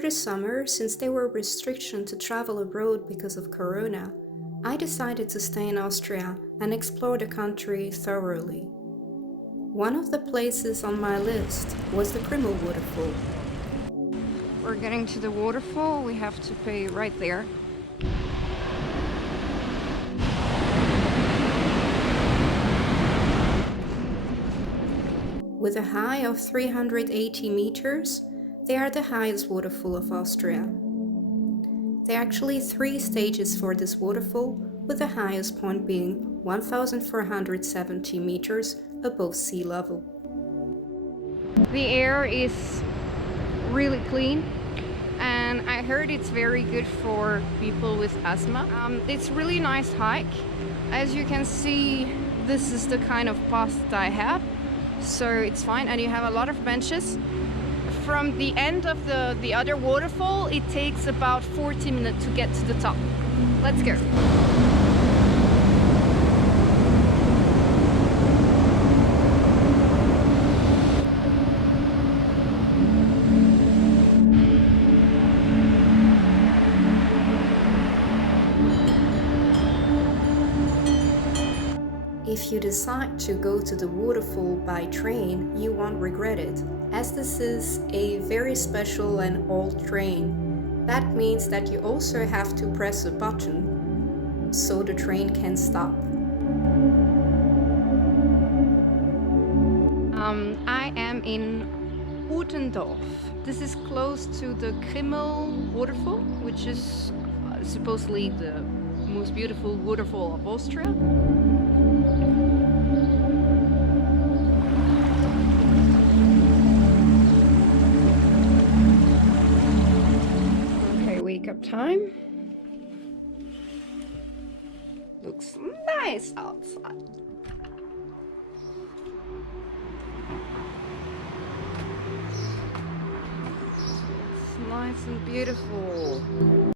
Over the summer, since there were restrictions to travel abroad because of Corona, I decided to stay in Austria and explore the country thoroughly. One of the places on my list was the Krimml Waterfall. We're getting to the waterfall. We have to pay right there. With a height of 380 meters, they are the highest waterfall of Austria. There are actually 3 stages for this waterfall, with the highest point being 1,470 meters above sea level. The air is really clean, and I heard it's very good for people with asthma. It's really nice hike. As you can see, this is the kind of path that I have, so it's fine, and you have a lot of benches. From the end of the other waterfall, it takes about 40 minutes to get to the top. Let's go. If you decide to go to the waterfall by train, you won't regret it, as this is a very special and old train. That means that you also have to press a button so the train can stop. I am in Uttendorf. This is close to the Krimml Waterfall, which is supposedly the most beautiful waterfall of Austria. Okay, wake up time. Looks nice outside. It's nice and beautiful.